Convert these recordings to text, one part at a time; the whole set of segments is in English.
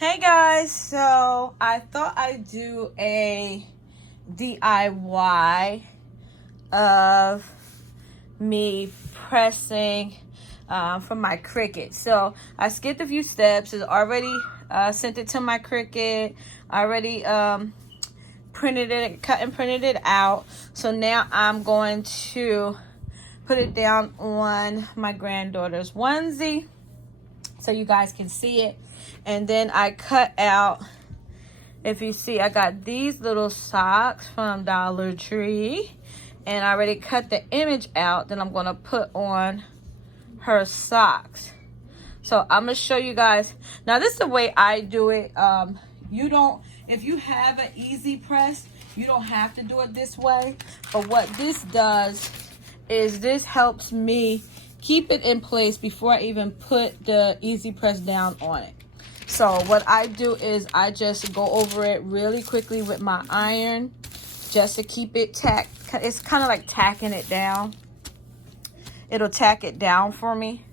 Hey guys, so I thought I'd do a DIY of me pressing from my Cricut. So I skipped a few steps. It's already sent it to my Cricut. I already printed it, cut and printed it out. So now I'm going to put it down on my granddaughter's onesie so you guys can see it. And then I cut out, if you see, I got these little socks from Dollar Tree, and I already cut the image out. Then I'm gonna put on her socks. So I'm gonna show you guys. Now this is the way I do it. If you have an EasyPress, you don't have to do it this way. But what this does is this helps me keep it in place before I even put the EasyPress down on it. So what I do is I just go over it really quickly with my iron just to keep it tacked. It's kind of like tacking it down. It'll tack it down for me.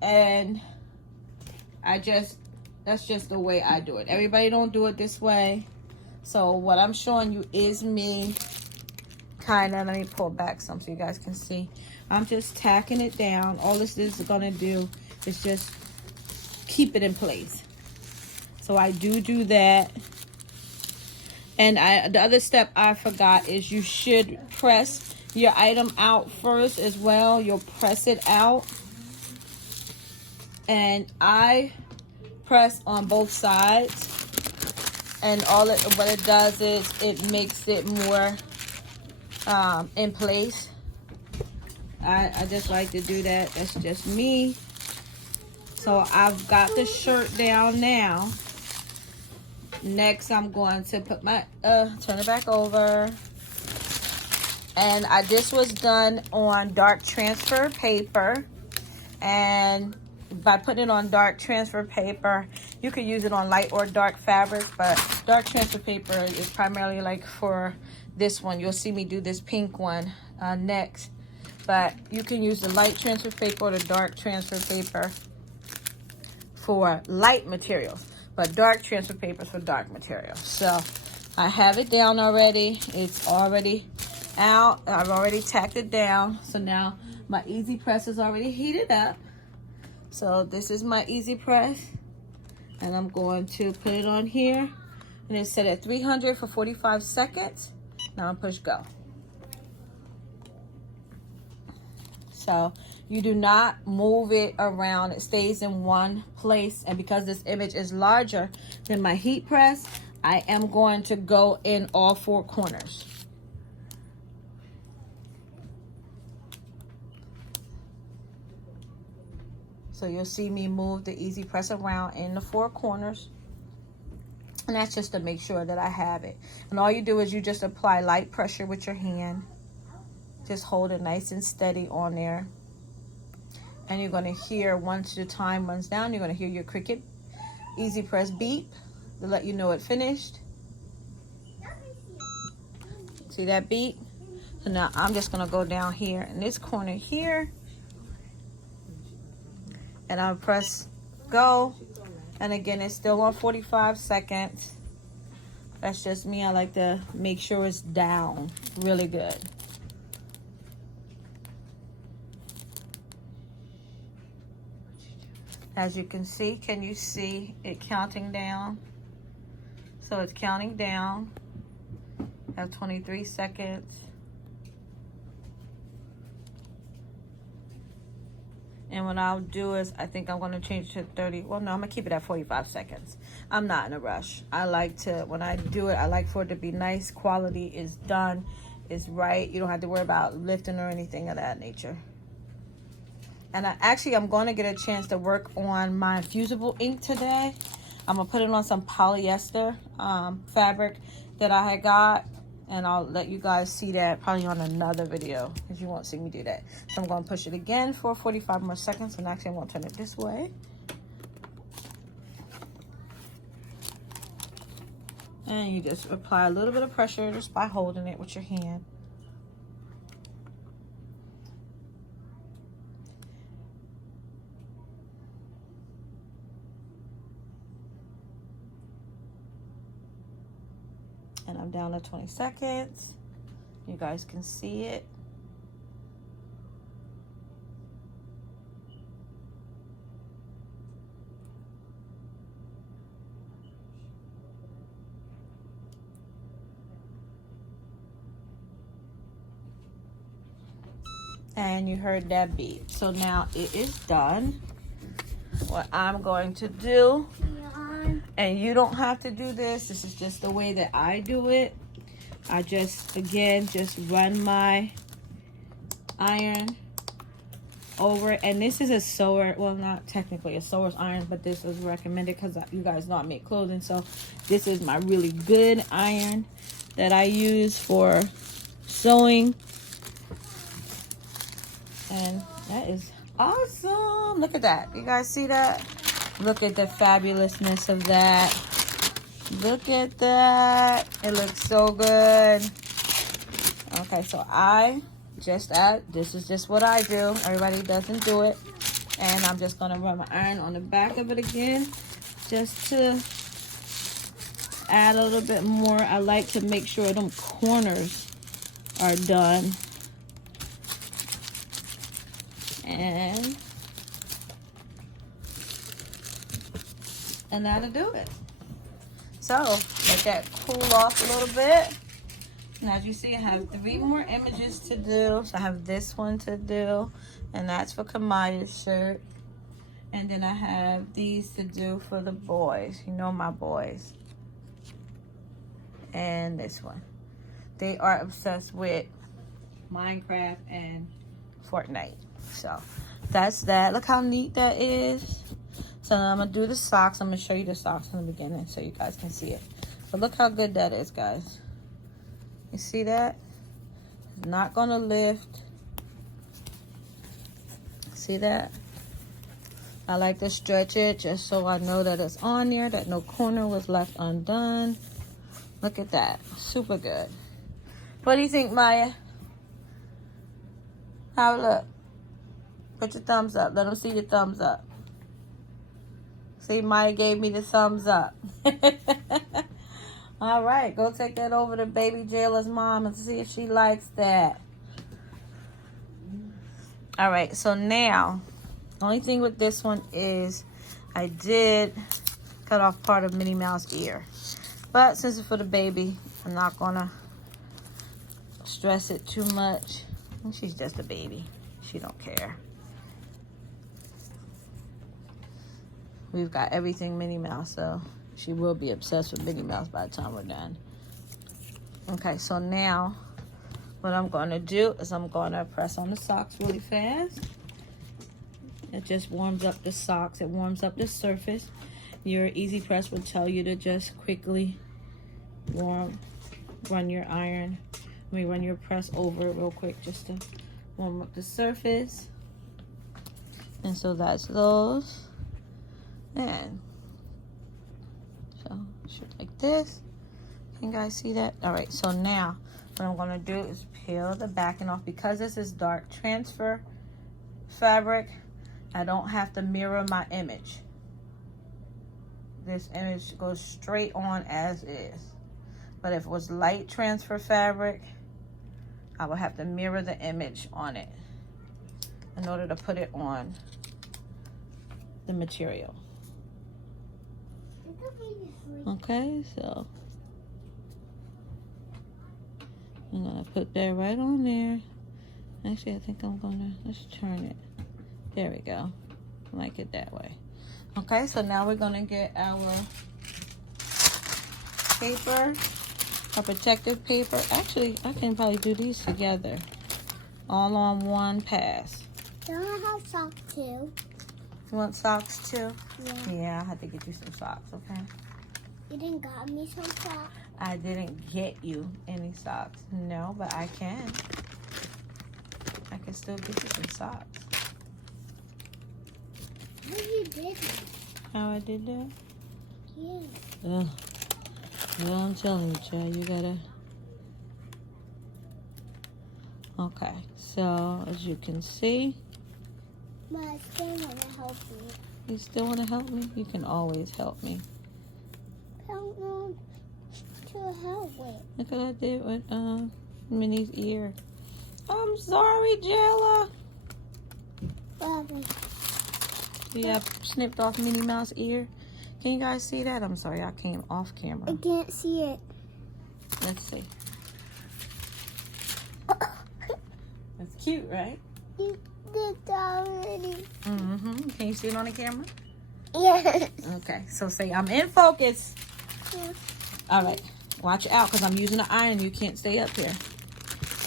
And that's just the way I do it. Everybody don't do it this way. So what I'm showing you is me kind of, let me pull back some so you guys can see. I'm just tacking it down. All this is gonna do is just keep it in place. So I do that. And the other step I forgot is you should press your item out first as well. You'll press it out. And I press on both sides. And what it does is it makes it more in place. I just like to do that. That's just me. So I've got the shirt down now. Next, I'm going to put my, turn it back over. And this was done on dark transfer paper. And by putting it on dark transfer paper, you could use it on light or dark fabric, but dark transfer paper is primarily like for this one. You'll see me do this pink one next. But you can use the light transfer paper or the dark transfer paper for light materials. But dark transfer paper is for dark material. So I have it down already. It's already out. I've already tacked it down. So now my EasyPress is already heated up. So this is my EasyPress. And I'm going to put it on here. And it's set at 300 for 45 seconds. Now I'm push go. So you do not move it around. It stays in one place. And because this image is larger than my heat press, I am going to go in all four corners. So you'll see me move the EasyPress around in the four corners. And that's just to make sure that I have it. And all you do is you just apply light pressure with your hand. Just hold it nice and steady on there. And you're going to hear, once the time runs down, you're going to hear your Cricut EasyPress beep to let you know it finished. See that beep? So now I'm just going to go down here in this corner here. And I'll press go. And again, it's still on 45 seconds. That's just me. I like to make sure it's down really good. As you can see, can you see it counting down? So it's counting down. I have 23 seconds. And what I'll do is, I think I'm going to change to 30. Well, no, I'm going to keep it at 45 seconds. I'm not in a rush. I like to, when I do it, I like for it to be nice. Quality is done. It's right. You don't have to worry about lifting or anything of that nature. And I'm going to get a chance to work on my fusible ink today. I'm going to put it on some polyester fabric that I had got. And I'll let you guys see that probably on another video, because you won't see me do that. So I'm going to push it again for 45 more seconds. And actually, I'm going to turn it this way. And you just apply a little bit of pressure just by holding it with your hand. And I'm down to 20 seconds. You guys can see it. And you heard that beat. So now it is done. What I'm going to do, and you don't have to do this. This is just the way that I do it. I just, again, just run my iron over. And this is a sewer, well, not technically a sewer's iron, but this is recommended because you guys know I make clothing. So this is my really good iron that I use for sewing. And that is awesome. Look at that. You guys see that? Look at the fabulousness of that. Look at that. It looks so good. Okay, so I just add, this is just what I do. Everybody doesn't do it. And I'm just going to run my iron on the back of it again, just to add a little bit more. I like to make sure them corners are done. And that'll do it. So let that cool off a little bit. And as you see, I have 3 more images to do. So I have this one to do, and that's for Ka'Maya's shirt. And then I have these to do for the boys. You know my boys. And this one. They are obsessed with Minecraft and Fortnite. So that's that. Look how neat that is. So now I'm going to do the socks. I'm going to show you the socks in the beginning so you guys can see it. But look how good that is, guys. You see that? It's not going to lift. See that? I like to stretch it just so I know that it's on there, that no corner was left undone. Look at that. Super good. What do you think, Maya? How it look? Put your thumbs up. Let them see your thumbs up. See, Maya gave me the thumbs up. All right, go take that over to baby Jayla's mom and see if she likes that. All right, so now, the only thing with this one is I did cut off part of Minnie Mouse's ear. But since it's for the baby, I'm not going to stress it too much. She's just a baby. She don't care. We've got everything Minnie Mouse, so she will be obsessed with Minnie Mouse by the time we're done. Okay, so now what I'm going to do is I'm going to press on the socks really fast. It just warms up the socks. It warms up the surface. Your EasyPress will tell you to just quickly run your iron. Run your press over it real quick just to warm up the surface. And so that's those. And so shoot like this. Can you guys see that? All right, so now what I'm going to do is peel the backing off. Because this is dark transfer fabric, I don't have to mirror my image. This image goes straight on as is. But if it was light transfer fabric, I would have to mirror the image on it in order to put it on the material. Okay, so I'm gonna put that right on there. Actually, I think I'm gonna just turn it. There we go. I like it that way. Okay, so now we're gonna get our paper, our protective paper. Actually, I can probably do these together, all on one pass. Don't I have socks too? You want socks too? Yeah. Yeah, I have to get you some socks, okay? You didn't got me some socks? I didn't get you any socks. No, but I can. I can still get you some socks. How you did that? How I did that? Yeah. Well, I'm telling you, child, you gotta... Okay, so as you can see... But I still want to help you. You still want to help me? You can always help me. I don't know to your hair wet? Look what I did with Minnie's ear. I'm sorry, Jayla. Yeah, I snipped off Minnie Mouse ear. Can you guys see that? I'm sorry, I came off camera. I can't see it. Let's see. That's cute, right? You did already. Mm-hmm. Can you see it on the camera? Yes. Okay, so say I'm in focus. Yeah. All right, watch out because I'm using an iron. You can't stay up here.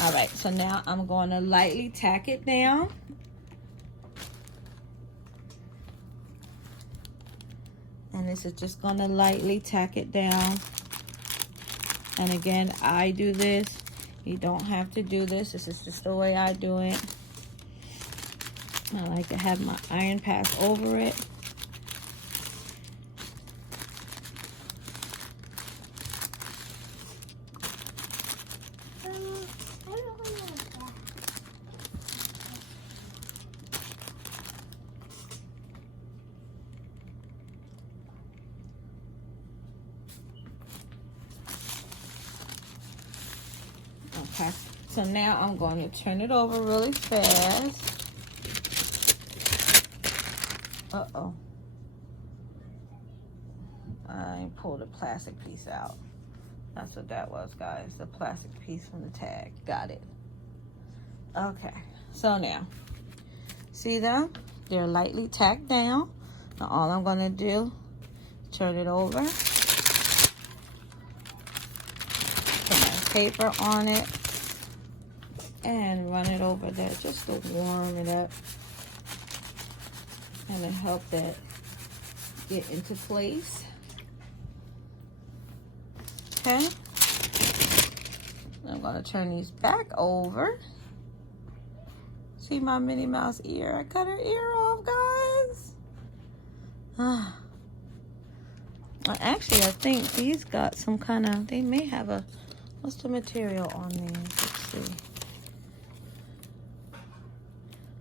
All right, so now I'm going to lightly tack it down. And this is just going to lightly tack it down. And again, I do this. You don't have to do this. This is just the way I do it. I like to have my iron pass over it. Okay, so now I'm going to turn it over really fast. Uh-oh. I pulled a plastic piece out. That's what that was, guys. The plastic piece from the tag. Got it. Okay, so now, see them? They're lightly tacked down. Now all I'm going to do, turn it over. Put my paper on it. And run it over there just to warm it up. And to help that get into place. Okay. I'm going to turn these back over. See my Minnie Mouse ear? I cut her ear off, guys. Well, actually, I think these got some kind of, they may have a, what's the material on these? Let's see.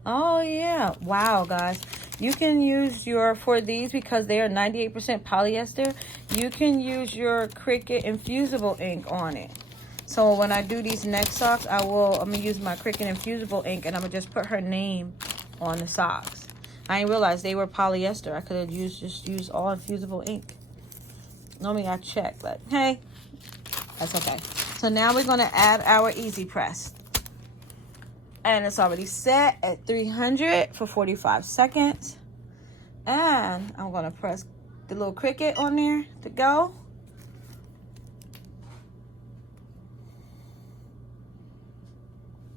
Oh, yeah. Wow, guys. You can use your, for these, because they are 98% polyester, you can use your Cricut infusible ink on it. So when I do these neck socks, I'm going to use my Cricut infusible ink, and I'm going to just put her name on the socks. I didn't realize they were polyester. I could have just used all infusible ink. Normally I check, but hey, that's okay. So now we're going to add our EasyPress. And it's already set at 300 for 45 seconds. And I'm going to press the little Cricut on there to go.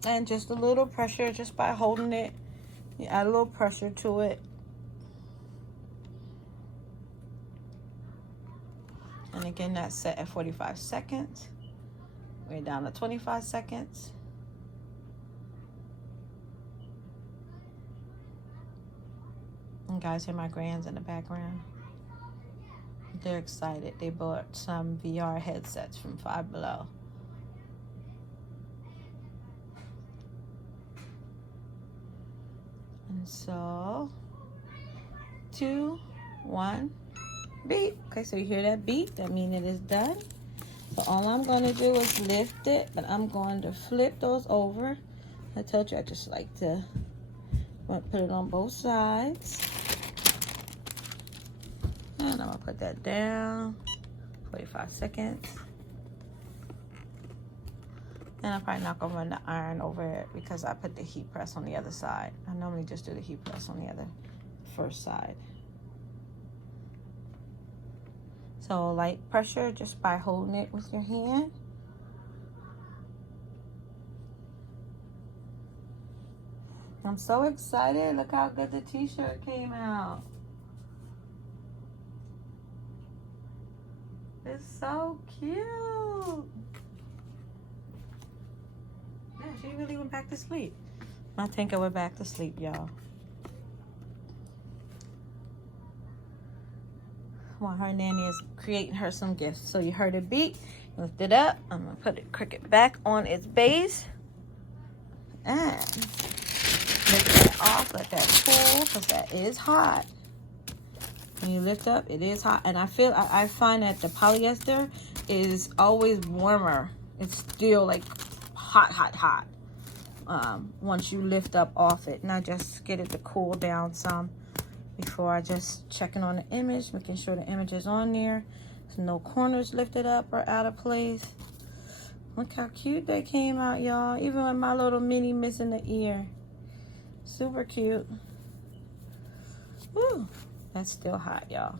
And just a little pressure, just by holding it, you add a little pressure to it. And again, that's set at 45 seconds. We're down to 25 seconds. You guys hear my grands in the background? They're excited. They bought some VR headsets from Five Below. And so, 2, 1, beep. Okay, so you hear that beep? That means it is done. So all I'm going to do is lift it, but I'm going to flip those over. I told you I just like to put it on both sides. And I'm going to put that down, 45 seconds. And I'm probably not going to run the iron over it because I put the heat press on the other side. I normally just do the heat press on the first side. So light pressure just by holding it with your hand. I'm so excited. Look how good the t-shirt came out. It's so cute. Yeah, she really went back to sleep. I think I went back to sleep, y'all. While her nanny is creating her some gifts. So you heard it beat. Lift it up. I'm going to put the Cricut back on its base. And lift that off. Let that cool because that is hot. When you lift up, it is hot. And I find that the polyester is always warmer. It's still like hot once you lift up off it. And I just get it to cool down some before I just checking on the image, making sure the image is on there. There's no corners lifted up or out of place. Look how cute they came out, y'all. Even with my little mini missing the ear. Super cute. Woo, that's still hot, y'all.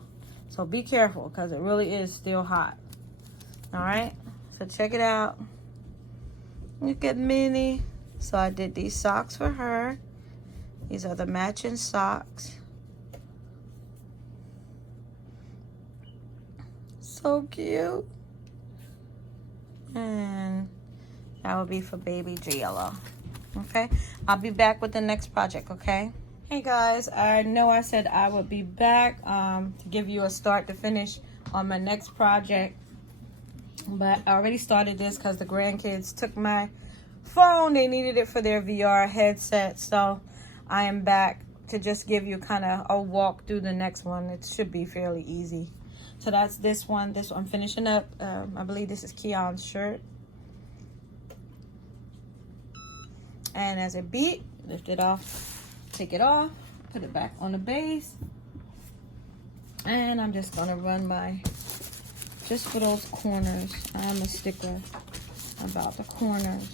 So be careful because it really is still hot. All right, so check it out. Look at Minnie. So I did these socks for her. These are the matching socks. So cute. And that will be for baby Jayla. Okay, I'll be back with the next project, okay? Hey guys, I know I said I would be back to give you a start to finish on my next project. But I already started this because the grandkids took my phone. They needed it for their VR headset. So I am back to just give you kind of a walk through the next one. It should be fairly easy. So that's this one. This one I'm finishing up. I believe this is Keon's shirt. And as a beat, lift it off, take it off, put it back on the base. And I'm just gonna run my, just for those corners. I'm a stickler about the corners,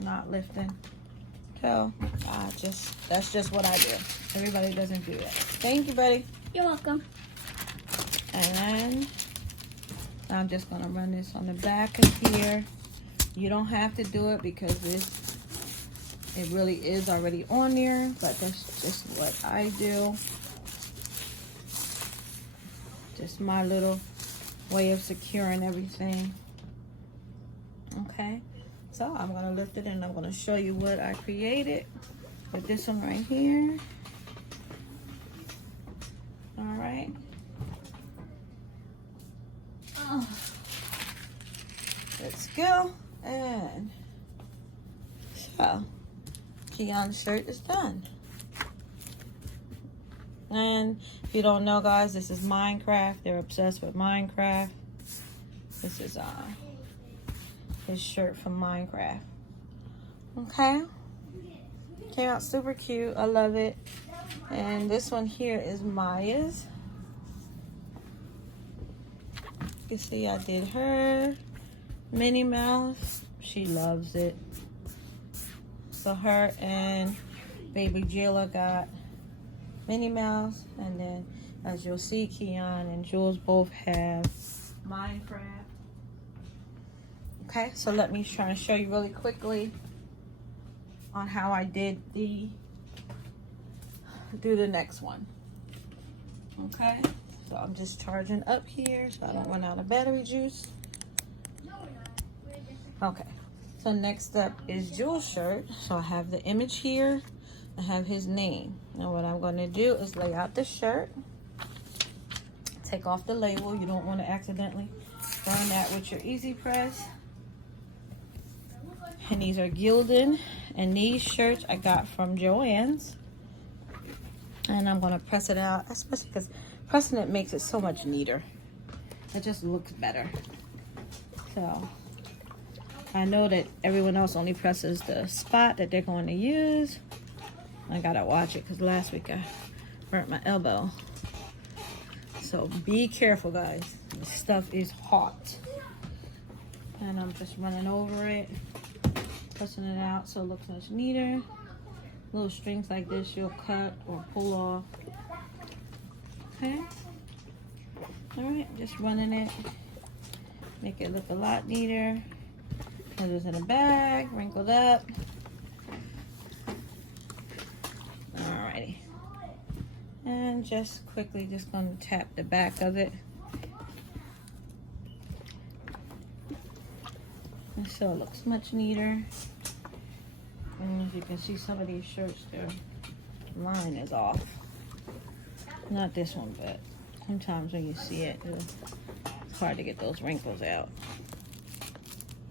not lifting. So that's just what I do. Everybody doesn't do that. Thank you, buddy. You're welcome. And then I'm just gonna run this on the back of here. You don't have to do it because it really is already on there, but that's just what I do. Just my little way of securing everything. Okay, so I'm gonna lift it and I'm gonna show you what I created with this one right here. All right. Let's go. And so Keon's shirt is done. And if you don't know, guys, this is Minecraft. They're obsessed with Minecraft. This is his shirt from Minecraft. Okay, came out super cute. I love it. And this one here is Maya's. You can see I did her Minnie Mouse. She loves it. So her and baby Jayla got Minnie Mouse, and then as you'll see, Keon and Jules both have Minecraft. Okay, so let me try and show you really quickly on how I did do the next one. Okay, so I'm just charging up here so I don't run out of battery juice. Okay, so next up is Jules' shirt. So I have the image here. I have his name. Now what I'm going to do is lay out the shirt. Take off the label. You don't want to accidentally burn that with your EasyPress. And these are gilded. And these shirts I got from Joann's. And I'm going to press it out, especially because pressing it makes it so much neater. It just looks better. So I know that everyone else only presses the spot that they're going to use. I gotta watch it because last week I burnt my elbow. So be careful, guys. This stuff is hot. And I'm just running over it, pressing it out so it looks much neater. Little strings like this you'll cut or pull off. Okay. Alright, just running it. Make it look a lot neater. Put this in a bag, wrinkled up. Alrighty. And just quickly just going to tap the back of it. And so it looks much neater. And as you can see, some of these shirts, their line is off. Not this one, but sometimes when you see it, it's hard to get those wrinkles out.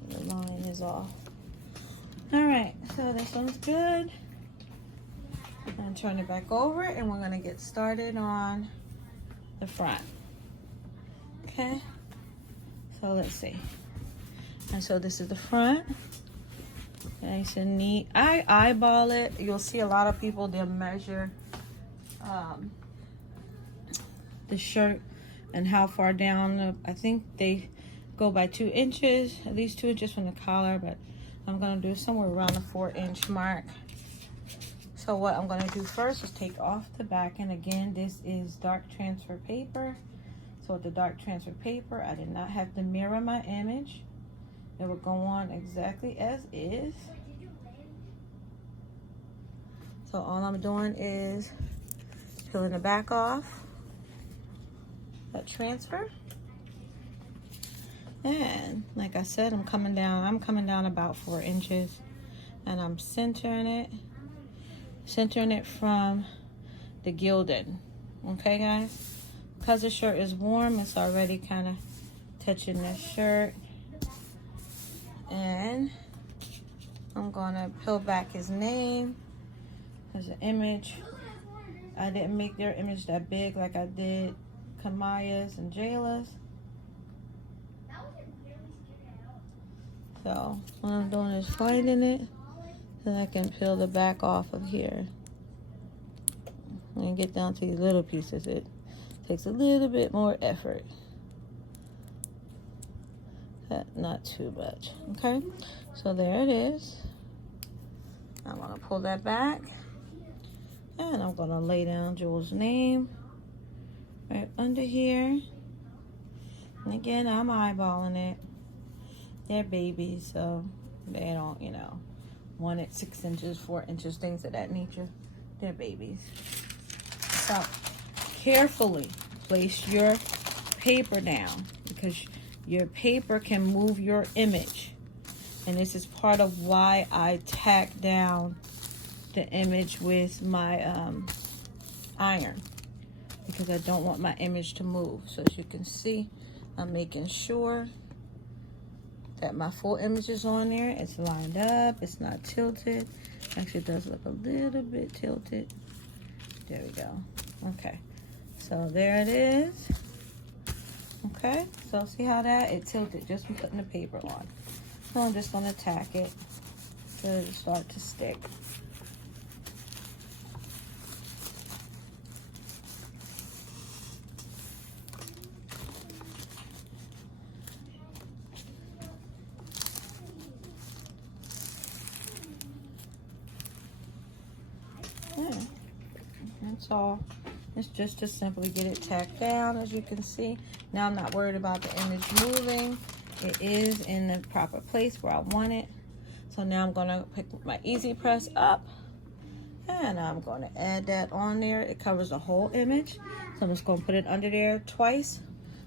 The line is off. Alright, so this one's good. I'm going to turn it back over and we're going to get started on the front. Okay, So let's see. And so this is the front. Nice and neat. I eyeball it. You'll see a lot of people, they'll measure the shirt and how far down. I think they go by 2 inches, at least 2 inches from the collar, but I'm gonna do somewhere around the 4-inch mark. So what I'm gonna do first is take off the back, and again, this is dark transfer paper. So with the dark transfer paper, I did not have to mirror my image. It will go on exactly as is. So all I'm doing is peeling the back off, that transfer. And like I said, I'm coming down about 4 inches, and I'm centering it from the gilded. Okay guys, because the shirt is warm, it's already kind of touching the shirt. And I'm gonna peel back his name. There's an image. I didn't make their image that big like I did Ka'Maya's and Jayla's. So what I'm doing is finding it so I can peel the back off of here. And get down to these little pieces. It takes a little bit more effort. Not too much. Okay, so there it is. I'm gonna pull that back, and I'm gonna lay down Jewel's name right under here. And again, I'm eyeballing it. They're babies, so they don't, want it 6 inches, 4 inches, things of that nature. They're babies. So carefully place your paper down, because your paper can move your image. And this is part of why I tack down the image with my iron, because I don't want my image to move. So as you can see, I'm making sure that my full image is on there. It's lined up, it's not tilted. Actually, it does look a little bit tilted. There we go. Okay, so there it is. Okay, so see how it tilted just from putting the paper on. So I'm just gonna tack it so it'll start to stick. Yeah, that's all. It's just to simply get it tacked down, as you can see. Now I'm not worried about the image moving. It is in the proper place where I want it. So now I'm gonna pick my EasyPress up, and I'm gonna add that on there. It covers the whole image. So I'm just gonna put it under there twice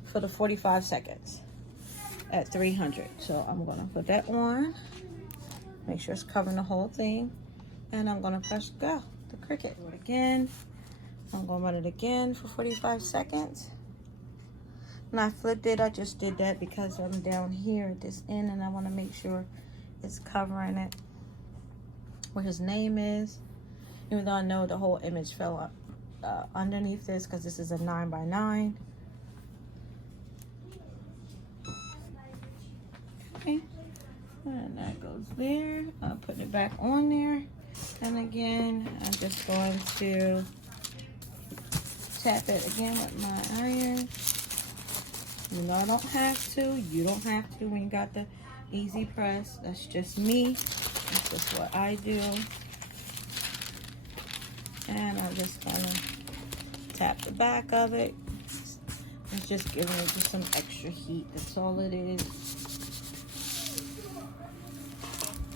for the 45 seconds at 300. So I'm gonna put that on, make sure it's covering the whole thing, and I'm gonna press go, the Cricut. Do it again. I'm gonna run it again for 45 seconds. When I flipped it, I just did that because I'm down here at this end, and I wanna make sure it's covering it where his name is. Even though I know the whole image fell underneath this, because this is a 9x9. Okay, and that goes there. I'm putting it back on there. And again, I'm just going to tap it again with my iron. You know I don't have to. You don't have to when you got the EasyPress. That's just me. That's just what I do. And I'm just gonna tap the back of it. It's just giving it just some extra heat. That's all it is.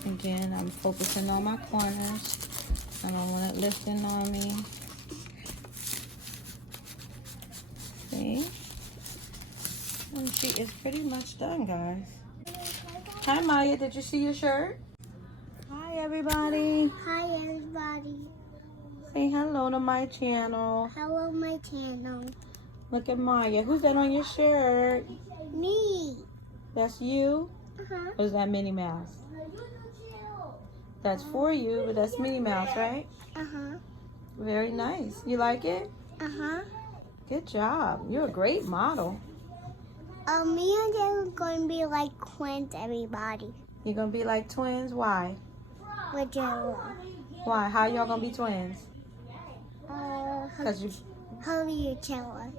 Again, I'm focusing on my corners. I don't want it lifting on me. See? And she is pretty much done, guys. Hi, Maya. Did you see your shirt? Hi, everybody. Hi, everybody. Say hello to my channel. Hello, my channel. Look at Maya. Who's that on your shirt? Me. That's you? Uh-huh. Or is that Minnie Mouse? That's for you, but that's Minnie Mouse, right? Uh-huh. Very nice. You like it? Uh-huh. Good job. You're a great model. Me and Jay are going to be like twins, everybody. You're gonna be like twins? Why? With Jayla. Why? How y'all gonna be twins? Cause you. How you Jayla?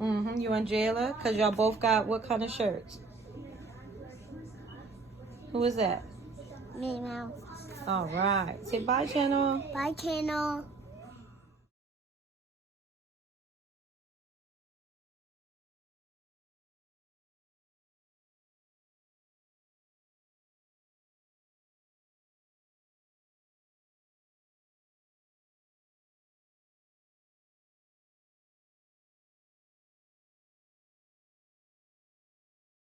You and Jayla? Cause y'all both got what kind of shirts? Who is that? Minnie Mouse. All right. Say bye, channel. Bye, channel.